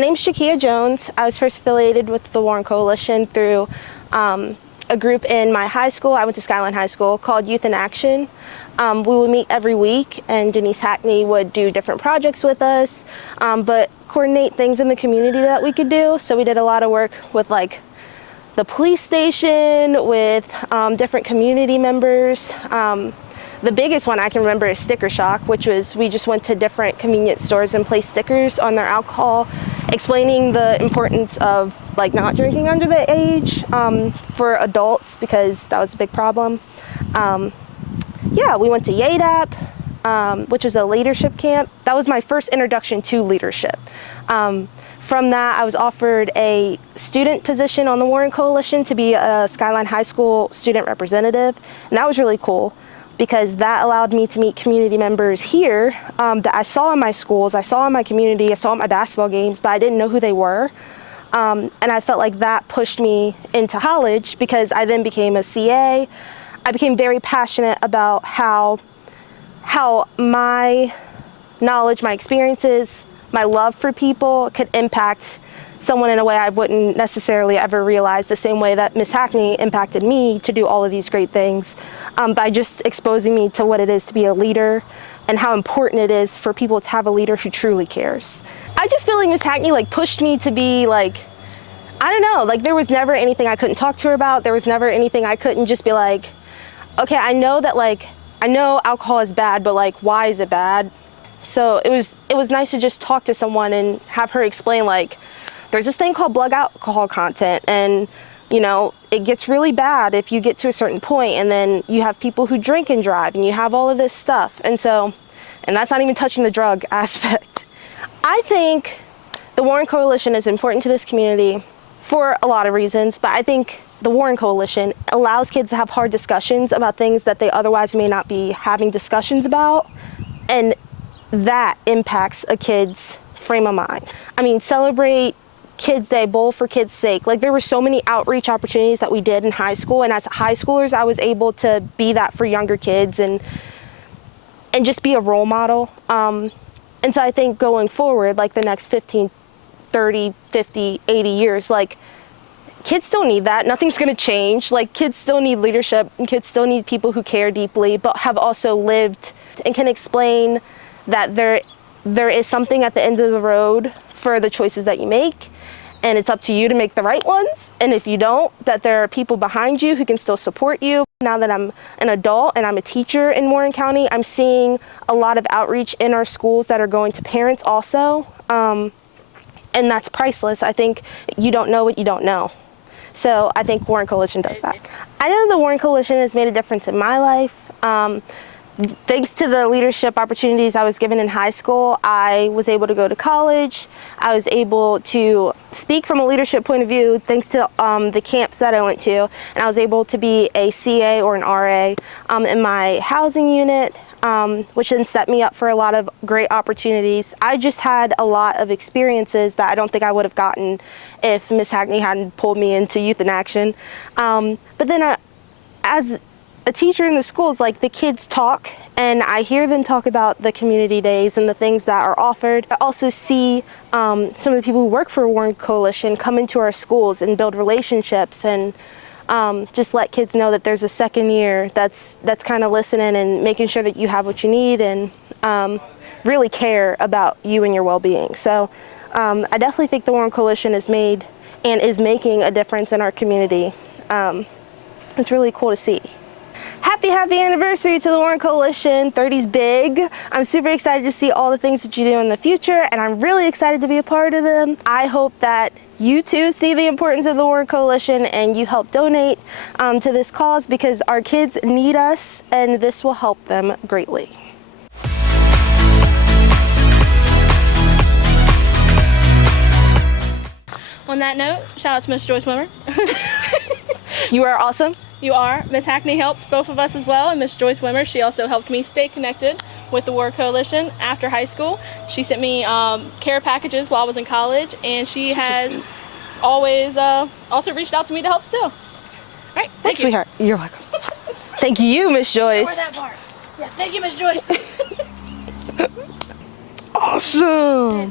name's Jackya Jones. I was first affiliated with the Warren Coalition through a group in my high school. I went to Skyline High School called Youth in Action. We would meet every week, and Denise Hackney would do different projects with us, but coordinate things in the community that we could do. So we did a lot of work with like the police station, with different community members. The biggest one I can remember is Sticker Shock, which was we just went to different convenience stores and placed stickers on their alcohol, explaining the importance of like not drinking under the age for adults, because that was a big problem. Yeah, we went to YADAP, which was a leadership camp. That was my first introduction to leadership. From that, I was offered a student position on the Warren Coalition to be a Skyline High School student representative, and that was really cool, because that allowed me to meet community members here that I saw in my schools, I saw in my community, I saw at my basketball games, but I didn't know who they were. And I felt like that pushed me into college, because I then became a CA. I became very passionate about how my knowledge, my experiences, my love for people could impact someone in a way I wouldn't necessarily ever realize, the same way that Miss Hackney impacted me to do all of these great things, by just exposing me to what it is to be a leader and how important it is for people to have a leader who truly cares. I just feel like Miss Hackney like pushed me to be like, I don't know, like there was never anything I couldn't talk to her about. There was never anything I couldn't just be like, okay, I know that like, I know alcohol is bad, but like, why is it bad? So it was nice to just talk to someone and have her explain like, there's this thing called blood alcohol content, and you know, it gets really bad if you get to a certain point, and then you have people who drink and drive, and you have all of this stuff. And that's not even touching the drug aspect. I think the Warren Coalition is important to this community for a lot of reasons, but I think the Warren Coalition allows kids to have hard discussions about things that they otherwise may not be having discussions about, and that impacts a kid's frame of mind. I mean, celebrate Kids Day, Bowl for Kids' Sake. Like there were so many outreach opportunities that we did in high school, and as high schoolers I was able to be that for younger kids and just be a role model. And so I think going forward, like the next 15, 30, 50, 80 years, like kids still need that. Nothing's gonna change. Like kids still need leadership, and kids still need people who care deeply, but have also lived and can explain that there is something at the end of the road for the choices that you make, and it's up to you to make the right ones. And if you don't, that there are people behind you who can still support you. Now that I'm an adult and I'm a teacher in Warren County, I'm seeing a lot of outreach in our schools that are going to parents also, and that's priceless. I think you don't know what you don't know. So I think Warren Coalition does that. I know the Warren Coalition has made a difference in my life. Thanks to the leadership opportunities I was given in high school, I was able to go to college. I was able to speak from a leadership point of view thanks to the camps that I went to, and I was able to be a CA or an RA in my housing unit, which then set me up for a lot of great opportunities. I just had a lot of experiences that I don't think I would have gotten if Miss Hackney hadn't pulled me into Youth in Action. But then as a teacher in the schools, like the kids talk, and I hear them talk about the community days and the things that are offered. I also see some of the people who work for Warren Coalition come into our schools and build relationships, and just let kids know that there's a second year that's kind of listening and making sure that you have what you need, and really care about you and your well-being. So I definitely think the Warren Coalition has made and is making a difference in our community. It's really cool to see. Happy anniversary to the Warren Coalition. 30's big. I'm super excited to see all the things that you do in the future, and I'm really excited to be a part of them. I hope that you too see the importance of the Warren Coalition and you help donate to this cause, because our kids need us and this will help them greatly. On that note, shout out to Miss Joyce Wimmer. You are awesome. You are. Miss Hackney helped both of us as well, and Miss Joyce Wimmer, she also helped me stay connected with the Warren Coalition after high school. She sent me care packages while I was in college, and she has always also reached out to me to help still. All right, thank you. Sweetheart, you're welcome. Thank you, Miss Joyce. That part. Yeah, thank you, Miss Joyce. Awesome.